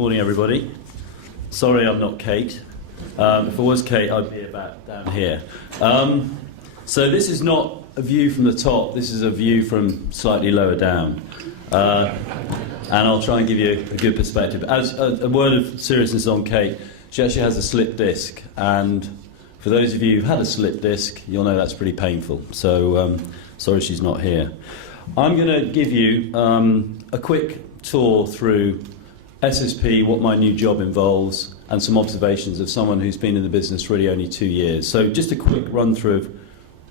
Morning, everybody. Sorry I'm not Kate. If I was Kate, I'd be about down here. So this is not a view from the top, this is a view from slightly lower down. And I'll try and give you a good perspective. As a word of seriousness on Kate, she actually has a slip disc, and for those of you who've had a slip disc, you'll know that's pretty painful. So sorry she's not here. I'm going to give you a quick tour through SSP, what my new job involves, and some observations of someone who's been in the business really only 2 years. So just a quick run through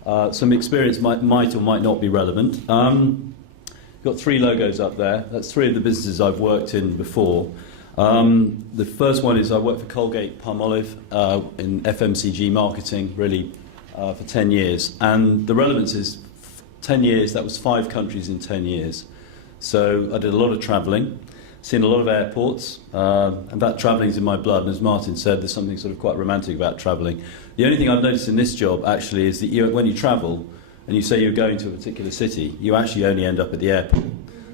of some experience might or might not be relevant. Got 3 logos up there. That's 3 of the businesses I've worked in before. The first one is I worked for Colgate-Palmolive in FMCG marketing, really for 10 years. And the relevance is 10 years, that was 5 countries in 10 years. So I did a lot of travelling, seen a lot of airports, and that travelling's in my blood. And as Martin said, there's something sort of quite romantic about travelling. The only thing I've noticed in this job actually is that when you travel and you say you're going to a particular city, you actually only end up at the airport.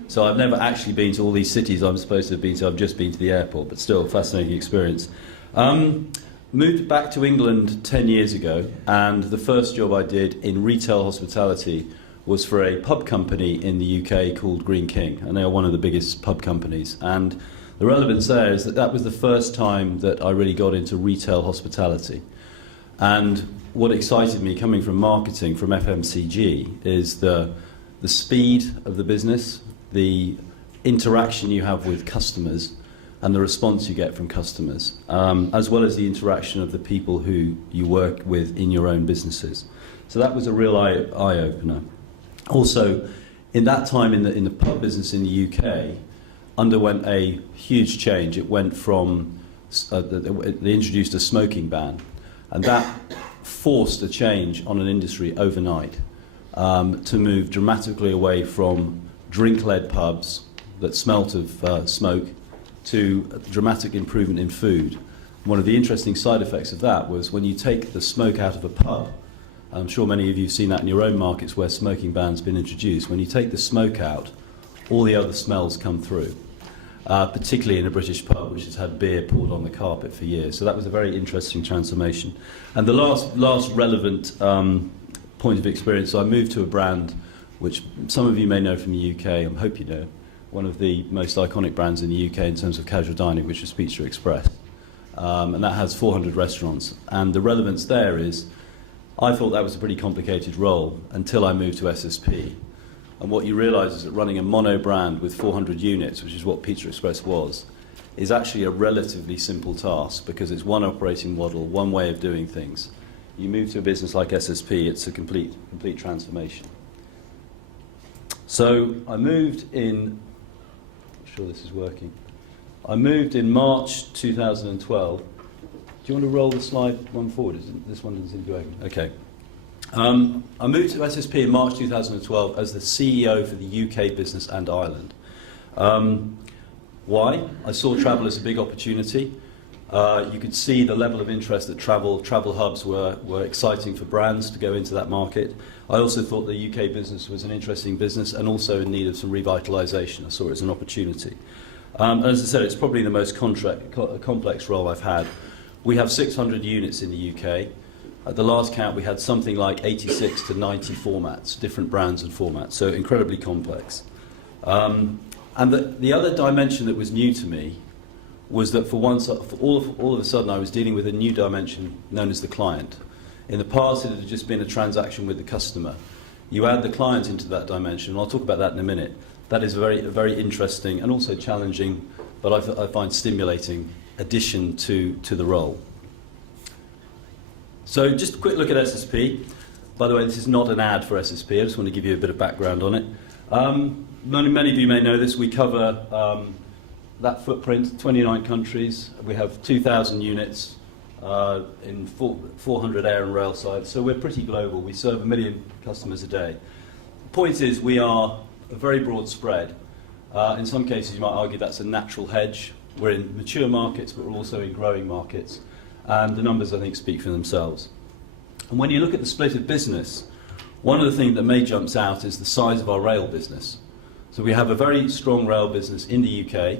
So I've never actually been to all these cities I'm supposed to have been to. I've just been to the airport, but still a fascinating experience. Moved back to England 10 years ago, and the first job I did in retail hospitality was for a pub company in the UK called Green King, and they are one of the biggest pub companies. And the relevance there is that that was the first time that I really got into retail hospitality. And what excited me coming from marketing, from FMCG, is the speed of the business, the interaction you have with customers, and the response you get from customers, as well as the interaction of the people who you work with in your own businesses. So that was a real eye-opener. Also, in that time in the pub business in the UK, underwent a huge change. It went from, they introduced a smoking ban, and that forced a change on an industry overnight to move dramatically away from drink-led pubs that smelt of smoke to a dramatic improvement in food. One of the interesting side effects of that was when you take the smoke out of a pub, I'm sure many of you have seen that in your own markets where smoking ban's been introduced. When you take the smoke out, all the other smells come through, particularly in a British pub which has had beer poured on the carpet for years. So that was a very interesting transformation. And the last relevant point of experience, so I moved to a brand which some of you may know from the UK, I hope you know, one of the most iconic brands in the UK in terms of casual dining, which is Pizza Express. And that has 400 restaurants. And the relevance there is, I thought that was a pretty complicated role until I moved to SSP. And what you realise is that running a mono brand with 400 units, which is what Pizza Express was, is actually a relatively simple task because it's one operating model, one way of doing things. You move to a business like SSP, it's a complete transformation. So I moved in, I'm sure this is working, I moved in March 2012. Do you want to roll the slide one forward? This one doesn't seem to be open. Okay. I moved to SSP in March 2012 as the CEO for the UK business and Ireland. Why? I saw travel as a big opportunity. You could see the level of interest that travel hubs were exciting for brands to go into that market. I also thought the UK business was an interesting business and also in need of some revitalisation. I saw it as an opportunity. As I said, it's probably the most complex role I've had. We have 600 units in the UK. At the last count, we had something like 86 to 90 formats, different brands and formats, so incredibly complex. And the other dimension that was new to me was that for all of a sudden, I was dealing with a new dimension known as the client. In the past, it had just been a transaction with the customer. You add the client into that dimension, and I'll talk about that in a minute. That is a very interesting and also challenging, but I find stimulating addition to the role. So just a quick look at SSP. By the way, this is not an ad for SSP. I just want to give you a bit of background on it. Many of you may know this. We cover that footprint, 29 countries. We have 2,000 units in 400 air and rail sites. So we're pretty global. We serve 1 million customers a day. The point is we are a very broad spread. In some cases, you might argue that's a natural hedge. We're in mature markets, but we're also in growing markets. And the numbers, I think, speak for themselves. And when you look at the split of business, one of the things that may jumps out is the size of our rail business. So we have a very strong rail business in the UK,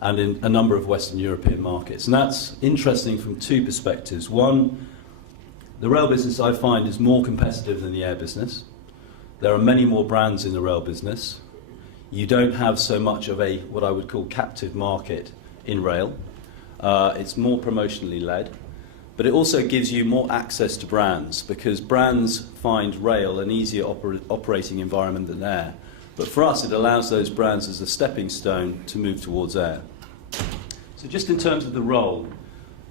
and in a number of Western European markets. And that's interesting from two perspectives. One, the rail business, I find, is more competitive than the air business. There are many more brands in the rail business. You don't have so much of a, what I would call, captive market in rail. It's more promotionally led. But it also gives you more access to brands, because brands find rail an easier operating environment than air. But for us, it allows those brands as a stepping stone to move towards air. So just in terms of the role,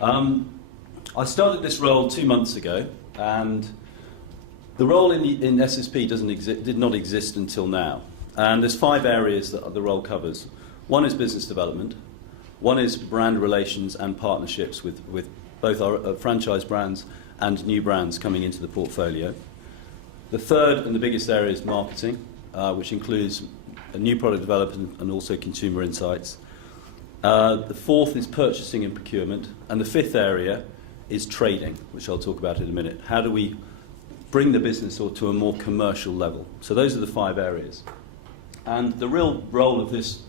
I started this role 2 months ago, and the role in SSP did not exist until now. And there's 5 areas that the role covers. One is business development, one is brand relations and partnerships with both our franchise brands and new brands coming into the portfolio. The third and the biggest area is marketing, which includes a new product development and also consumer insights. The fourth is purchasing and procurement, and the fifth area is trading, which I'll talk about in a minute. How do we bring the business to a more commercial level? So those are the 5 areas. And the real role of this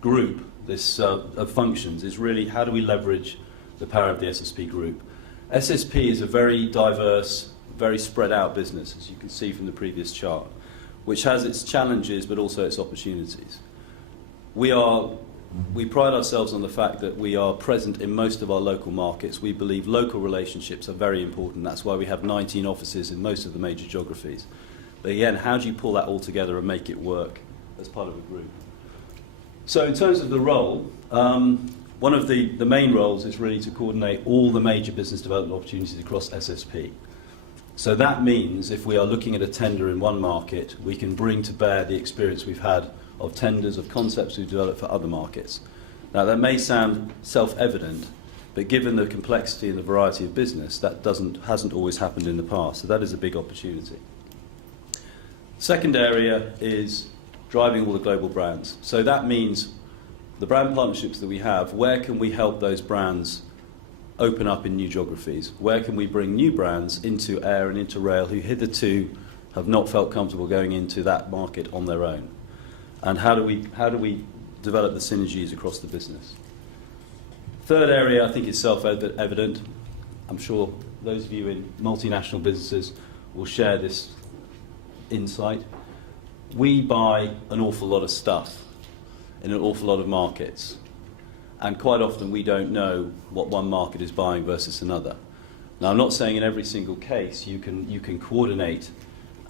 group, of functions, is really how do we leverage the power of the SSP group. SSP is a very diverse, very spread out business, as you can see from the previous chart, which has its challenges but also its opportunities. We pride ourselves on the fact that we are present in most of our local markets. We believe local relationships are very important. That's why we have 19 offices in most of the major geographies. But again, how do you pull that all together and make it work as part of a group? So in terms of the role, one of the main roles is really to coordinate all the major business development opportunities across SSP. So that means if we are looking at a tender in one market, we can bring to bear the experience we've had of tenders, of concepts we've developed for other markets. Now that may sound self-evident, but given the complexity and the variety of business, that hasn't always happened in the past. So that is a big opportunity. Second area is driving all the global brands. So that means the brand partnerships that we have, where can we help those brands open up in new geographies? Where can we bring new brands into air and into rail who hitherto have not felt comfortable going into that market on their own? And how do we develop the synergies across the business? Third area, I think, is self-evident. I'm sure those of you in multinational businesses will share this insight. We buy an awful lot of stuff in an awful lot of markets, and quite often we don't know what one market is buying versus another. Now, I'm not saying in every single case you can coordinate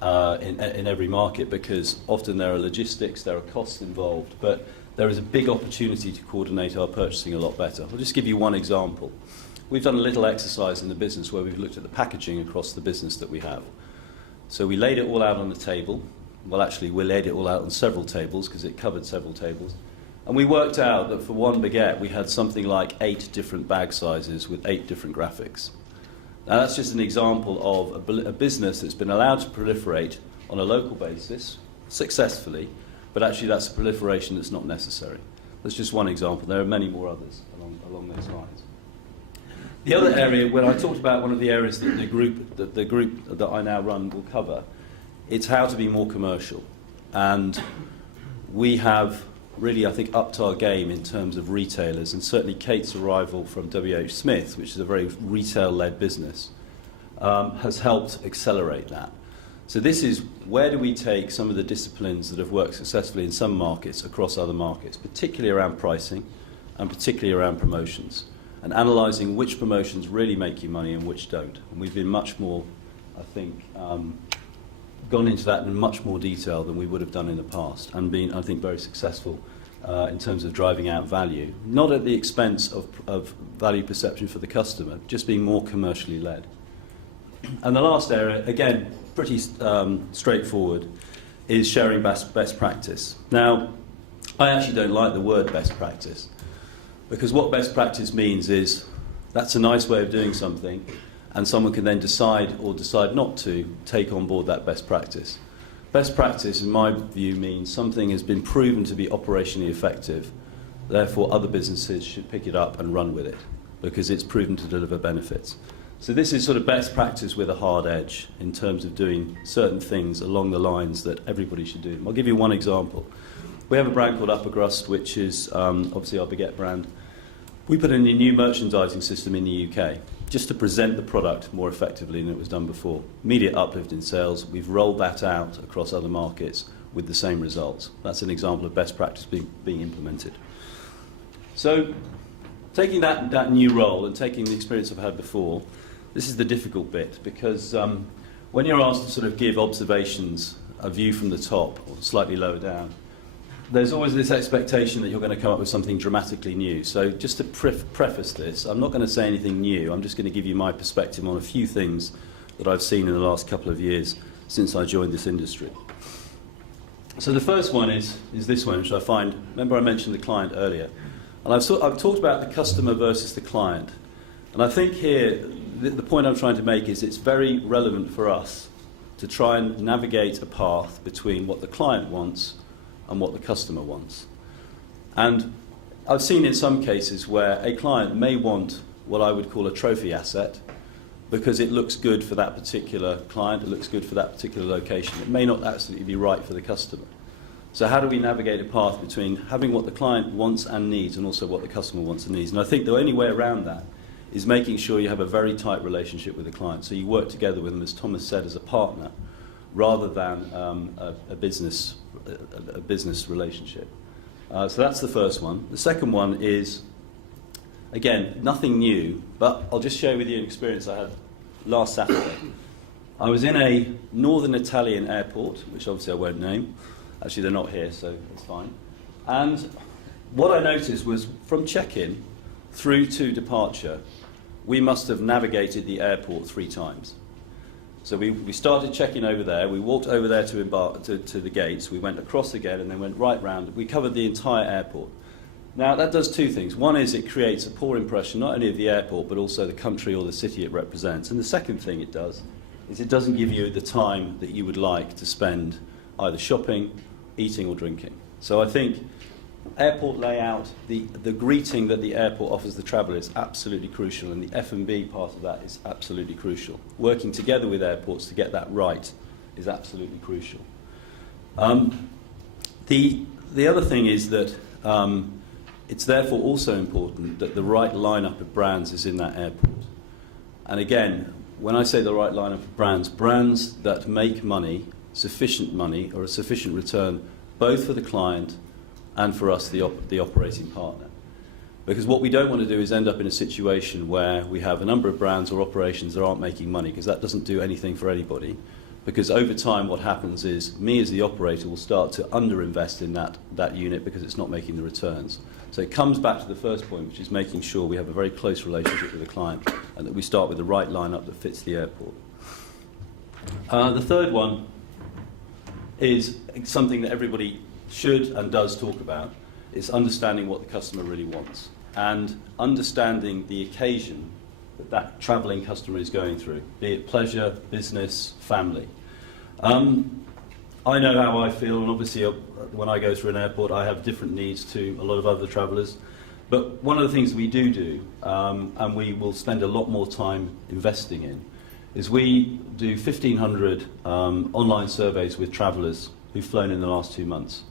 in every market, because often there are logistics, there are costs involved, but there is a big opportunity to coordinate our purchasing a lot better. I'll just give you one example. We've done a little exercise in the business where we've looked at the packaging across the business that we have. So we laid it all out on the table. Well, actually, we laid it all out on several tables because it covered several tables. And we worked out that for one baguette, we had something like 8 different bag sizes with 8 different graphics. Now, that's just an example of a business that's been allowed to proliferate on a local basis successfully, but actually that's a proliferation that's not necessary. That's just one example. There are many more others along those lines. The other area, when I talked about one of the areas that the group that I now run will cover, it's how to be more commercial. And we have really, I think, upped our game in terms of retailers, and certainly Kate's arrival from WH Smith, which is a very retail-led business, has helped accelerate that. So this is, where do we take some of the disciplines that have worked successfully in some markets across other markets, particularly around pricing and particularly around promotions, and analysing which promotions really make you money and which don't. And we've been much more, I think, gone into that in much more detail than we would have done in the past, and been, I think, very successful in terms of driving out value, not at the expense of value perception for the customer, just being more commercially led. And the last area, again, pretty straightforward, is sharing best practice. Now, I actually don't like the word best practice, because what best practice means is that's a nice way of doing something, and someone can then decide or decide not to take on board that best practice. Best practice, in my view, means something has been proven to be operationally effective, therefore other businesses should pick it up and run with it, because it's proven to deliver benefits. So this is sort of best practice with a hard edge in terms of doing certain things along the lines that everybody should do. I'll give you one example. We have a brand called Uppercrust, which is obviously our baguette brand. We put in a new merchandising system in the UK just to present the product more effectively than it was done before. Immediate uplift in sales. We've rolled that out across other markets with the same results. That's an example of best practice being implemented. So, taking that new role and taking the experience I've had before, this is the difficult bit, because when you're asked to sort of give observations, a view from the top or slightly lower down, there's always this expectation that you're going to come up with something dramatically new. So just to preface this, I'm not going to say anything new. I'm just going to give you my perspective on a few things that I've seen in the last couple of years since I joined this industry. So the first one is this one, which I find, remember I mentioned the client earlier, and I've talked about the customer versus the client. And I think here, the point I'm trying to make is it's very relevant for us to try and navigate a path between what the client wants and what the customer wants. And I've seen in some cases where a client may want what I would call a trophy asset because it looks good for that particular client, it looks good for that particular location. It may not absolutely be right for the customer. So how do we navigate a path between having what the client wants and needs and also what the customer wants and needs? And I think the only way around that is making sure you have a very tight relationship with the client. So you work together with them, as Thomas said, as a partner, rather than a business relationship. So that's the first one. The second one is, again, nothing new, but I'll just share with you an experience I had last Saturday. I was in a northern Italian airport, which obviously I won't name. Actually, they're not here, so it's fine. And what I noticed was from check-in through to departure, we must have navigated the airport 3 times. So we started checking over there, we walked over there to the gates, we went across again and then went right round. We covered the entire airport. Now that does 2 things. One is it creates a poor impression not only of the airport but also the country or the city it represents. And the second thing it does is it doesn't give you the time that you would like to spend either shopping, eating or drinking. So I think airport layout, the greeting that the airport offers the traveller is absolutely crucial, and the F&B part of that is absolutely crucial. Working together with airports to get that right is absolutely crucial. The other thing is that it's therefore also important that the right lineup of brands is in that airport. And again, when I say the right lineup of brands that make money, sufficient money or a sufficient return, both for the client and for us, the operating partner. Because what we don't want to do is end up in a situation where we have a number of brands or operations that aren't making money, because that doesn't do anything for anybody. Because over time what happens is me as the operator will start to underinvest in that unit because it's not making the returns. So it comes back to the first point, which is making sure we have a very close relationship with the client and that we start with the right lineup that fits the airport. The third one is something that everybody should and does talk about. It's understanding what the customer really wants and understanding the occasion that travelling customer is going through, be it pleasure, business, family. I know how I feel, and obviously when I go through an airport I have different needs to a lot of other travellers. But one of the things we do, and we will spend a lot more time investing in, is we do 1,500 online surveys with travellers who've flown in the last 2 months.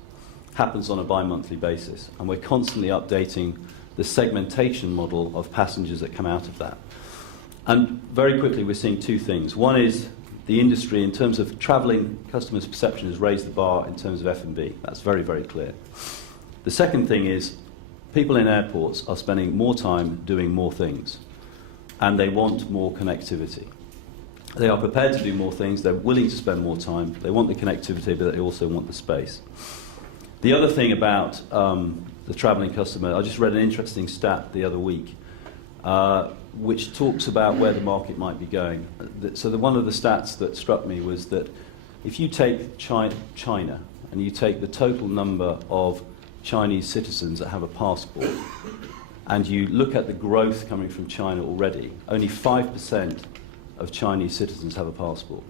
Happens on a bi-monthly basis, and we're constantly updating the segmentation model of passengers that come out of that. And very quickly we're seeing 2 things. One is the industry, in terms of travelling customers' perception, has raised the bar in terms of F&B. That's very, very clear. The second thing is people in airports are spending more time doing more things, and they want more connectivity. They are prepared to do more things, they're willing to spend more time, they want the connectivity, but they also want the space. The other thing about the travelling customer, I just read an interesting stat the other week, which talks about where the market might be going. So one of the stats that struck me was that if you take China and you take the total number of Chinese citizens that have a passport, and you look at the growth coming from China already, only 5% of Chinese citizens have a passport,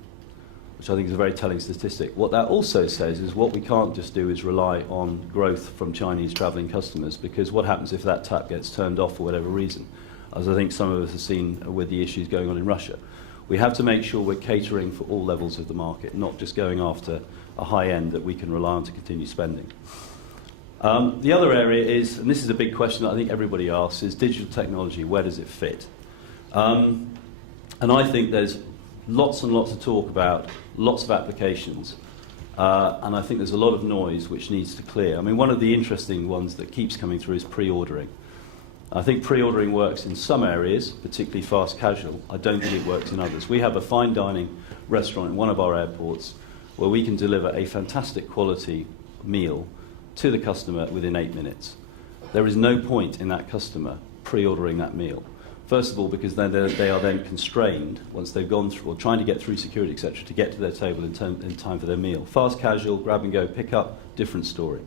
which I think is a very telling statistic. What that also says is what we can't just do is rely on growth from Chinese travelling customers, because what happens if that tap gets turned off for whatever reason, as I think some of us have seen with the issues going on in Russia. We have to make sure we're catering for all levels of the market, not just going after a high end that we can rely on to continue spending. The other area is, and this is a big question that I think everybody asks, is digital technology. Where does it fit? And I think there's lots and lots of talk about lots of applications. And I think there's a lot of noise which needs to clear. I mean, one of the interesting ones that keeps coming through is pre-ordering. I think pre-ordering works in some areas, particularly fast casual. I don't think it works in others. We have a fine dining restaurant in one of our airports where we can deliver a fantastic quality meal to the customer within 8 minutes. There is no point in that customer pre-ordering that meal. First of all, because they are then constrained, once they've gone through, or trying to get through security, etc., to get to their table in time for their meal. Fast casual, grab and go, pick up, different story.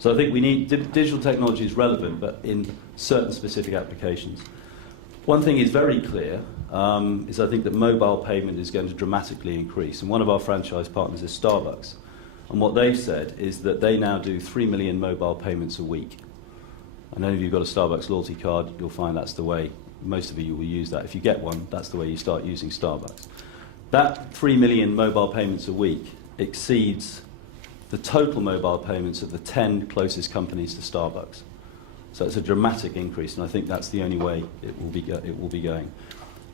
So I think we need, digital technology is relevant, but in certain specific applications. One thing is very clear, is I think that mobile payment is going to dramatically increase. And one of our franchise partners is Starbucks. And what they've said is that they now do 3 million mobile payments a week. And any of you who've got a Starbucks loyalty card, you'll find that's the way, most of you will use that. If you get one, that's the way you start using Starbucks. That 3 million mobile payments a week exceeds the total mobile payments of the 10 closest companies to Starbucks. So it's a dramatic increase, and I think that's the only way it will be going.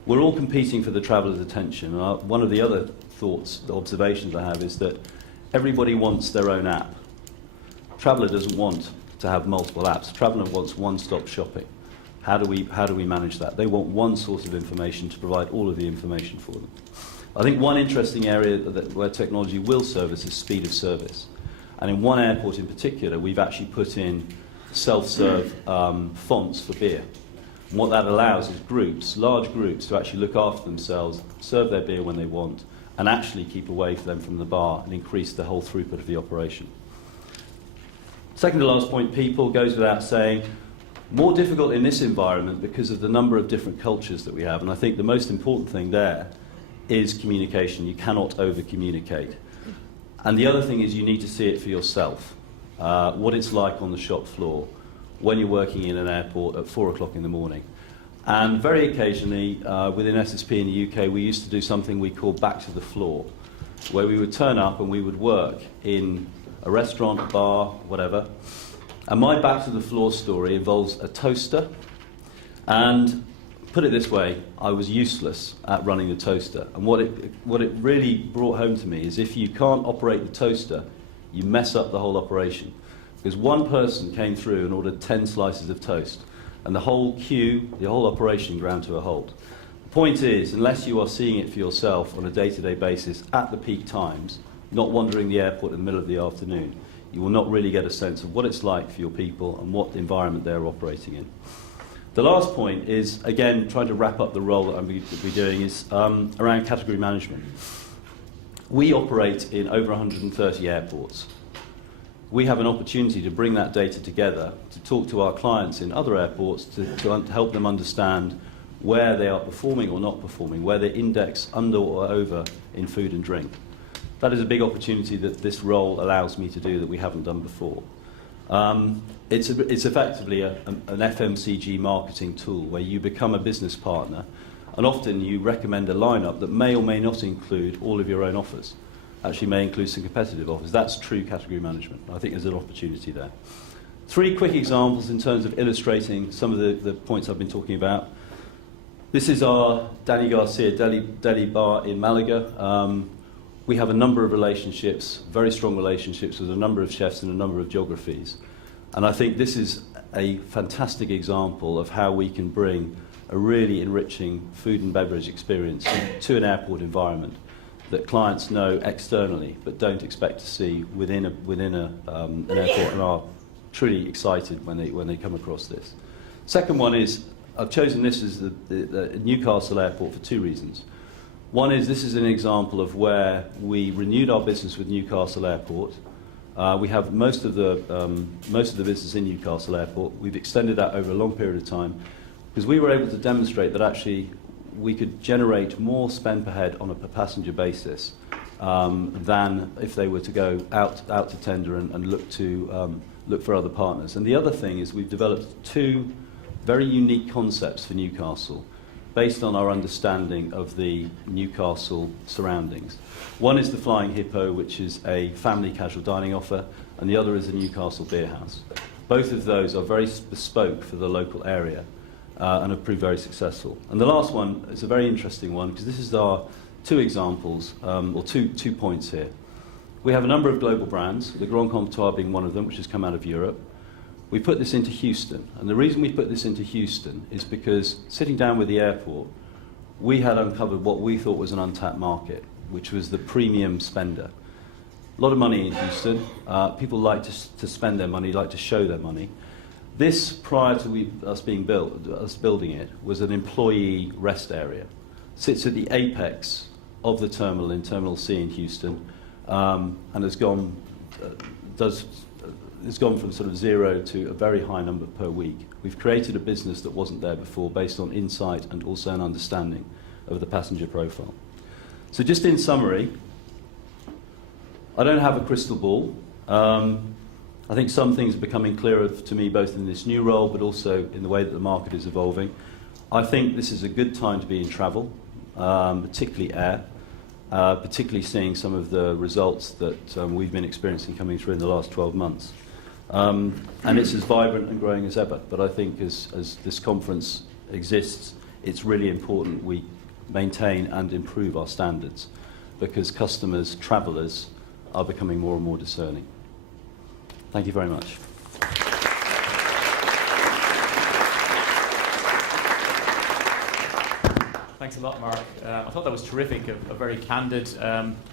We're all competing for the traveller's attention. And one of the other thoughts, the observations I have, is that everybody wants their own app. Traveller doesn't want to have multiple apps. Traveller wants one-stop shopping. How do we manage that? They want one source of information to provide all of the information for them. I think one interesting area where technology will service is speed of service. And in one airport in particular, we've actually put in self-serve fonts for beer. And what that allows is groups, large groups, to actually look after themselves, serve their beer when they want, and actually keep away from them from the bar and increase the whole throughput of the operation. Second to last point, people, goes without saying. More difficult in this environment because of the number of different cultures that we have. And I think the most important thing there is communication. You cannot over-communicate. And the other thing is you need to see it for yourself, what it's like on the shop floor when you're working in an airport at 4 o'clock in the morning. And very occasionally, within SSP in the UK, we used to do something we call back to the floor, where we would turn up and we would work in a restaurant, a bar, whatever. And my back to the floor story involves a toaster. And put it this way, I was useless at running the toaster. And what it really brought home to me is if you can't operate the toaster, you mess up the whole operation. Because one person came through and ordered 10 slices of toast, and the whole queue, the whole operation ground to a halt. The point is, unless you are seeing it for yourself on a day-to-day basis at the peak times, not wandering the airport in the middle of the afternoon, you will not really get a sense of what it's like for your people and what environment they're operating in. The last point is, again, trying to wrap up the role that I'm going to be doing, is around category management. We operate in over 130 airports. We have an opportunity to bring that data together, to talk to our clients in other airports, to help them understand where they are performing or not performing, where they index under or over in food and drink. That is a big opportunity that this role allows me to do that we haven't done before. It's effectively an FMCG marketing tool where you become a business partner, and often you recommend a lineup that may or may not include all of your own offers. Actually may include some competitive offers. That's true category management. I think there's an opportunity there. 3 quick examples in terms of illustrating some of the points I've been talking about. This is our Danny Garcia deli bar in Malaga. We have a number of relationships, very strong relationships with a number of chefs in a number of geographies. And I think this is a fantastic example of how we can bring a really enriching food and beverage experience to an airport environment that clients know externally but don't expect to see within an airport, and are truly excited when they come across this. Second one is, I've chosen this as the Newcastle Airport for 2 reasons. One is this is an example of where we renewed our business with Newcastle Airport. We have most of the business in Newcastle Airport. We've extended that over a long period of time because we were able to demonstrate that actually we could generate more spend per head on a per passenger basis than if they were to go out to tender and look for other partners. And the other thing is we've developed 2 very unique concepts for Newcastle. based on our understanding of the Newcastle surroundings. One is the Flying Hippo, which is a family casual dining offer, and the other is the Newcastle Beer House. Both of those are very bespoke for the local area and have proved very successful. And the last one is a very interesting one, because this is our two examples, or two points here. We have a number of global brands, the Grand Comptoir being one of them, which has come out of Europe. We put this into Houston, and the reason we put this into Houston is because, sitting down with the airport, we had uncovered what we thought was an untapped market, which was the premium spender. A lot of money in Houston. People like to spend their money, like to show their money. This, prior to us building it, was an employee rest area. Sits at the apex of the terminal in Terminal C in Houston, and has gone from sort of 0 to a very high number per week. We've created a business that wasn't there before, based on insight and also an understanding of the passenger profile. So just in summary, I don't have a crystal ball. I think some things are becoming clearer to me, both in this new role but also in the way that the market is evolving. I think this is a good time to be in travel, particularly air, particularly seeing some of the results that we've been experiencing coming through in the last 12 months. And it's as vibrant and growing as ever. But I think as this conference exists, it's really important we maintain and improve our standards, because customers, travellers, are becoming more and more discerning. Thank you very much. Thanks a lot, Mark. I thought that was terrific. A very candid,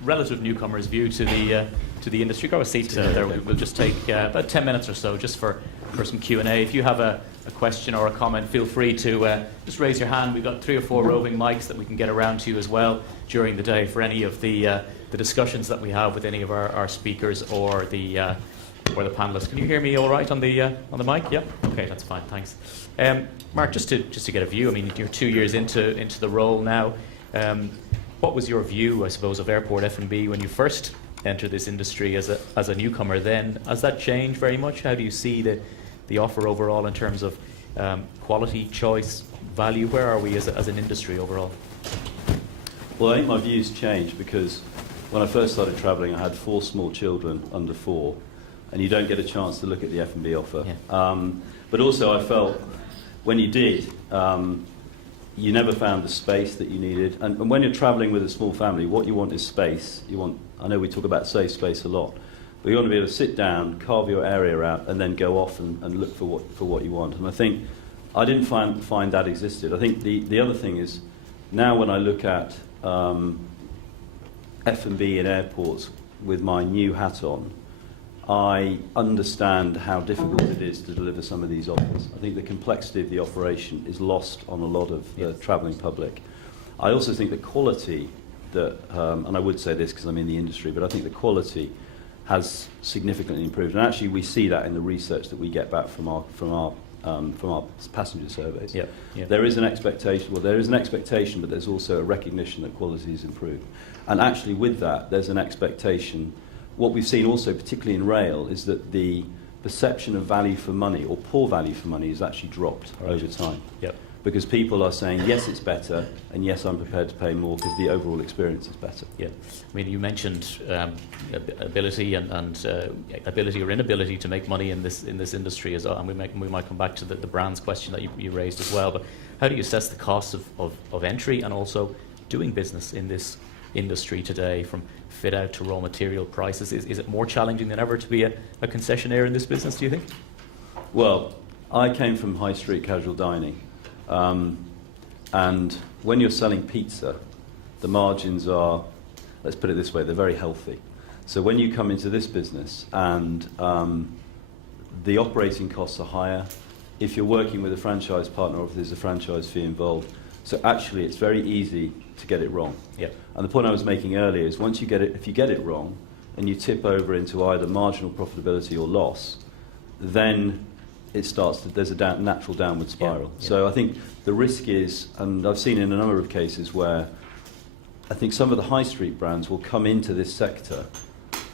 relative newcomer's view to the industry. Grab a seat there. We'll just take about 10 minutes or so just for some Q&A. If you have a question or a comment, feel free to just raise your hand. We've got 3 or 4 roving mics that we can get around to you as well during the day for any of the discussions that we have with any of our speakers or the panelists. Can you hear me all right on the mic? Yeah. Okay, that's fine. Thanks. Mark, just to get a view. I mean, you're 2 years into the role now. What was your view, I suppose, of airport F&B when you first entered this industry as a newcomer? Then has that changed very much? How do you see the offer overall in terms of quality, choice, value? Where are we as an industry overall? Well, I think my views changed because when I first started travelling, I had 4 small children under 4, and you don't get a chance to look at the F&B offer. Yeah. But also I felt when you did, you never found the space that you needed. And when you're travelling with a small family, what you want is space. I know we talk about safe space a lot, but you want to be able to sit down, carve your area out, and then go off and look for what you want. And I think I didn't find that existed. I think the other thing is, now when I look at F&B in airports with my new hat on, I understand how difficult it is to deliver some of these offers. I think the complexity of the operation is lost on a lot of the travelling public. I also think the quality and I would say this because I'm in the industry, but I think the quality has significantly improved. And actually, we see that in the research that we get back from our passenger surveys. Yeah. Yeah. There is an expectation. Well, there is an expectation, but there's also a recognition that quality is improved. And actually, with that, there's an expectation. What we've seen also, particularly in rail, is that the perception of value for money or poor value for money has actually dropped over time. Yep. Because people are saying, yes, it's better, and yes, I'm prepared to pay more because the overall experience is better. Yeah. I mean, you mentioned ability and ability or inability to make money in this industry, and we might come back to the brands question that you raised as well. But how do you assess the cost of entry and also doing business in this industry today, from fit out to raw material prices? Is it more challenging than ever to be a concessionaire in this business, do you think? Well, I came from high street casual dining, and when you're selling pizza, the margins are, let's put it this way, they're very healthy. So when you come into this business and the operating costs are higher, if you're working with a franchise partner, or if there's a franchise fee involved, so actually it's very easy to get it wrong. Yeah. And the point I was making earlier is, once you get it, if you get it wrong and you tip over into either marginal profitability or loss, then it starts there's a natural downward spiral. Yeah. So I think the risk is, and I've seen in a number of cases where I think some of the high street brands will come into this sector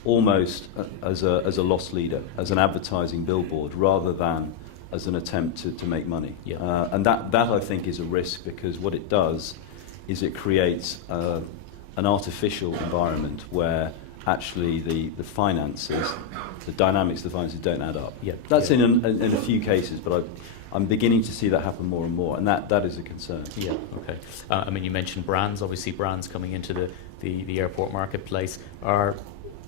almost as a loss leader, as an advertising billboard, rather than as an attempt to make money. Yeah. And that I think is a risk, because what it does is it creates an artificial environment where actually the finances, the dynamics of the finances don't add up. Yeah. That's Yeah. in a few cases, but I'm beginning to see that happen more and more, and that is a concern. Yeah, okay. I mean, you mentioned brands, obviously brands coming into the airport marketplace. Are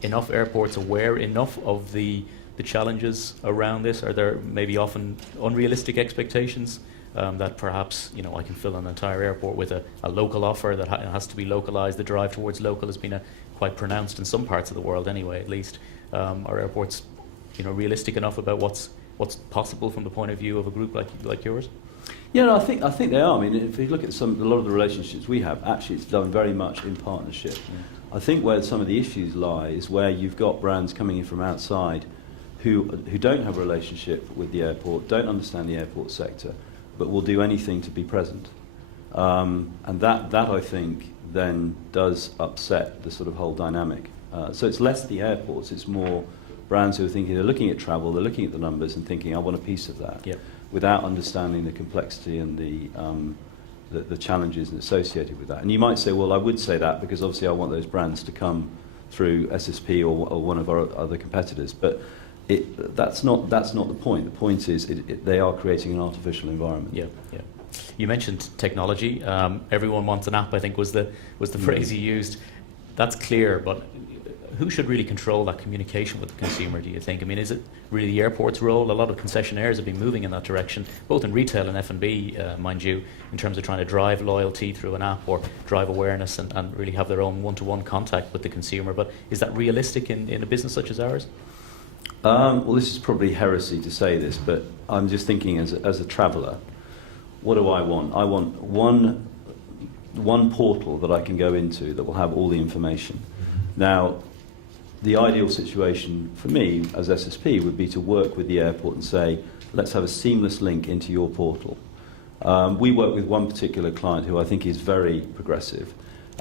enough airports aware enough of the challenges around this? Are there maybe often unrealistic expectations that perhaps, I can fill an entire airport with a local offer that has to be localized? The drive towards local has been quite pronounced in some parts of the world anyway, at least. Are airports, realistic enough about what's possible from the point of view of a group like yours? Yeah, no, I think they are. I mean, if you look at a lot of the relationships we have, actually it's done very much in partnership. Yeah. I think where some of the issues lie is where you've got brands coming in from outside who don't have a relationship with the airport, don't understand the airport sector, but will do anything to be present. And that I think then does upset the sort of whole dynamic. So it's less the airports, it's more brands who are thinking, they're looking at travel, they're looking at the numbers and thinking, I want a piece of that, yep, without understanding the complexity and the challenges associated with that. And you might say, well, I would say that because obviously I want those brands to come through SSP or one of our other competitors, but that's not the point. The point is they are creating an artificial environment. Yeah, yeah. You mentioned technology. Everyone wants an app, I think was the phrase you used. That's clear, but who should really control that communication with the consumer, do you think? I mean, is it really the airport's role? A lot of concessionaires have been moving in that direction, both in retail and F&B, mind you, in terms of trying to drive loyalty through an app or drive awareness and really have their own one-to-one contact with the consumer. But is that realistic in a business such as ours? Well, this is probably heresy to say this, but I'm just thinking as a traveller, what do I want? I want one portal that I can go into that will have all the information. Now, the ideal situation for me as SSP would be to work with the airport and say, let's have a seamless link into your portal. We work with one particular client who I think is very progressive,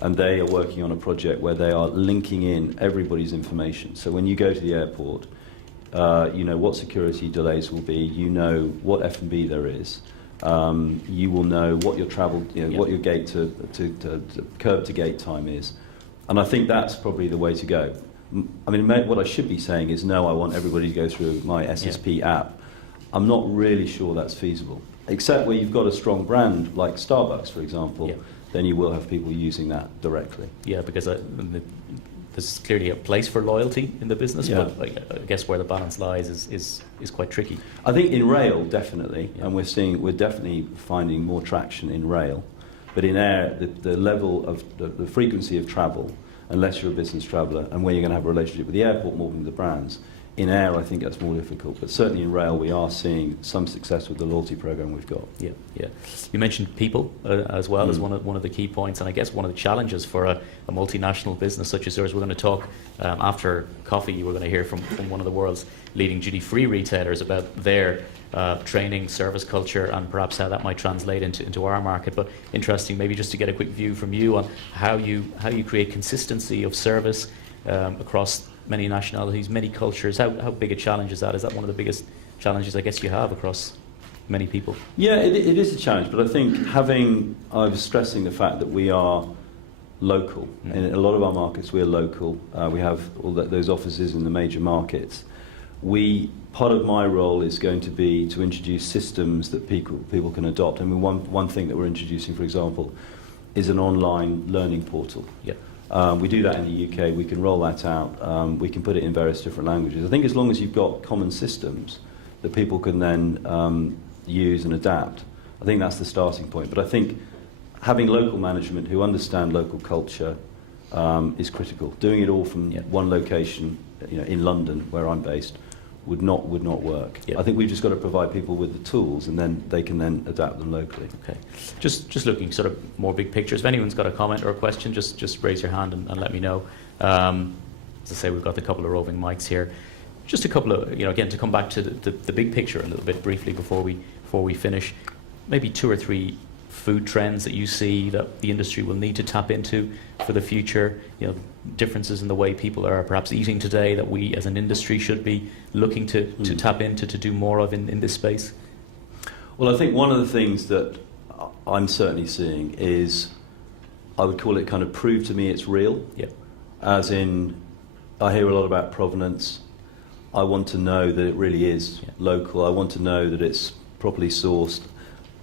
and they are working on a project where they are linking in everybody's information. So when you go to the airport, you know what security delays will be, you know what F&B there is, you will know what your travel, what your gate to curb to gate time is. And I think that's probably the way to go. I mean, what I should be saying is, no, I want everybody to go through my SSP app. I'm not really sure that's feasible, except where you've got a strong brand like Starbucks, for example, then you will have people using that directly. Yeah, because there's clearly a place for loyalty in the business, but I guess where the balance lies is quite tricky. I think in rail, definitely, and we're definitely finding more traction in rail. But in air, the level of the frequency of travel, unless you're a business traveller, and where you're going to have a relationship with the airport more than the brands. In air, I think that's more difficult, but certainly in rail, we are seeing some success with the loyalty program we've got. Yeah, yeah. You mentioned people as well as one of the key points, and I guess one of the challenges for a multinational business such as yours. We're going to talk after coffee. We're going to hear from one of the world's leading duty-free retailers about their training, service culture, and perhaps how that might translate into our market. But interesting, maybe just to get a quick view from you on how you create consistency of service across many nationalities, many cultures. How big a challenge is that? Is that one of the biggest challenges I guess you have across many people? Yeah, it is a challenge, but I think I was stressing the fact that we are local. In a lot of our markets we're local. We have all those offices in the major markets. Part of my role is going to be to introduce systems that people can adopt. I mean, one thing that we're introducing, for example, is an online learning portal. Yeah. We do that in the UK. We can roll that out. We can put it in various different languages. I think as long as you've got common systems that people can then use and adapt, I think that's the starting point. But I think having local management who understand local culture is critical. Doing it all from one location, in London, where I'm based, would not work. I think we've just got to provide people with the tools, and then they can then adapt them locally. Okay. Just looking sort of more big pictures. If anyone's got a comment or a question, just raise your hand and let me know. As I say, we've got a couple of roving mics here. Just a couple of, again, to come back to the big picture a little bit briefly before we finish. Maybe 2 or 3 food trends that you see that the industry will need to tap into for the future, differences in the way people are perhaps eating today that we as an industry should be looking to tap into, to do more of in this space? Well, I think one of the things that I'm certainly seeing is, I would call it kind of prove to me it's real. Yeah. As in, I hear a lot about provenance. I want to know that it really is local. I want to know that it's properly sourced.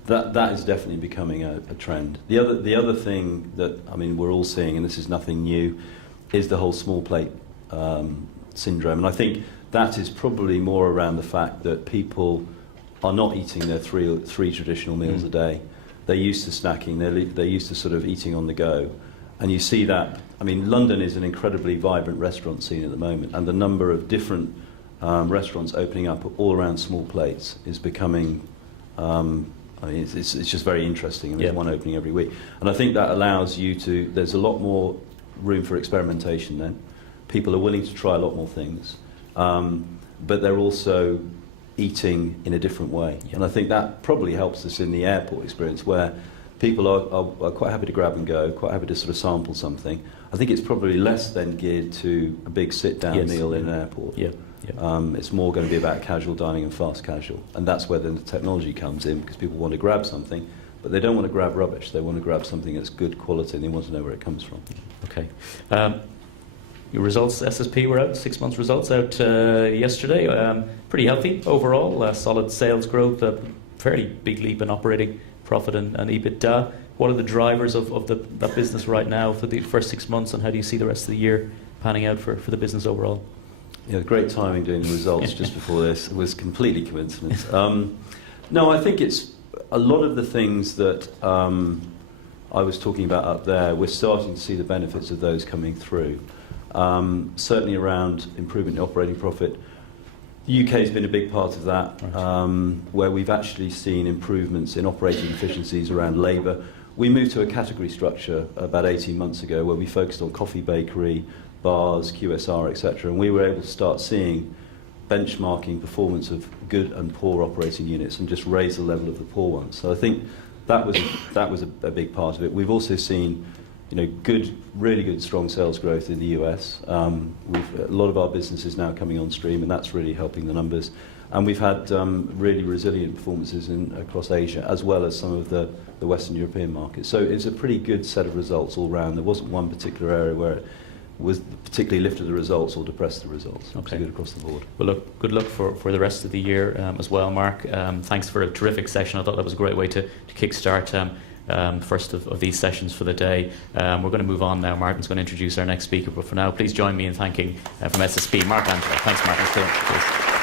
That is definitely becoming a trend. The other thing that, I mean, we're all seeing, and this is nothing new, is the whole small plate syndrome. And I think that is probably more around the fact that people are not eating their three traditional meals a day. They're used to snacking. They're used to sort of eating on the go. And you see that, I mean, London is an incredibly vibrant restaurant scene at the moment, and the number of different restaurants opening up all around small plates is becoming, I mean, it's just very interesting, and there's one opening every week. And I think that allows you to, there's a lot more room for experimentation then. People are willing to try a lot more things, but they're also eating in a different way. And I think that probably helps us in the airport experience, where people are quite happy to grab and go, quite happy to sort of sample something. I think it's probably less then geared to a big sit-down meal in an airport. It's more going to be about casual dining and fast casual. And that's where then the technology comes in, because people want to grab something, but they don't want to grab rubbish. They want to grab something that's good quality, and they want to know where it comes from. Okay. Your results, SSP, were out, 6 months results out yesterday. Pretty healthy overall, solid sales growth, a fairly big leap in operating profit and EBITDA. What are the drivers of that business right now for the first 6 months, and how do you see the rest of the year panning out for the business overall? Yeah, great timing doing the results just before this. It was completely coincidence. No, I think it's a lot of the things that I was talking about up there, we're starting to see the benefits of those coming through. Certainly around improvement in operating profit. The UK has been a big part of that, where we've actually seen improvements in operating efficiencies around labour. We moved to a category structure about 18 months ago, where we focused on coffee, bakery, bars, QSR, etc. And we were able to start seeing benchmarking performance of good and poor operating units and just raise the level of the poor ones. So I think that was a big part of it. We've also seen, you know, really good, strong sales growth in the US. A lot of our business is now coming on stream, and that's really helping the numbers. And we've had really resilient performances across Asia, as well as some of the Western European markets. So it's a pretty good set of results all round. There wasn't one particular area where it was particularly lifted the results or depressed the results. Okay. Good across the board. Well, look, good luck for the rest of the year as well, Mark. Thanks for a terrific session. I thought that was a great way to kickstart first of these sessions for the day. We're going to move on now. Martin's going to introduce our next speaker, but for now, please join me in thanking from SSP, Mark Angela. Thanks, Martin.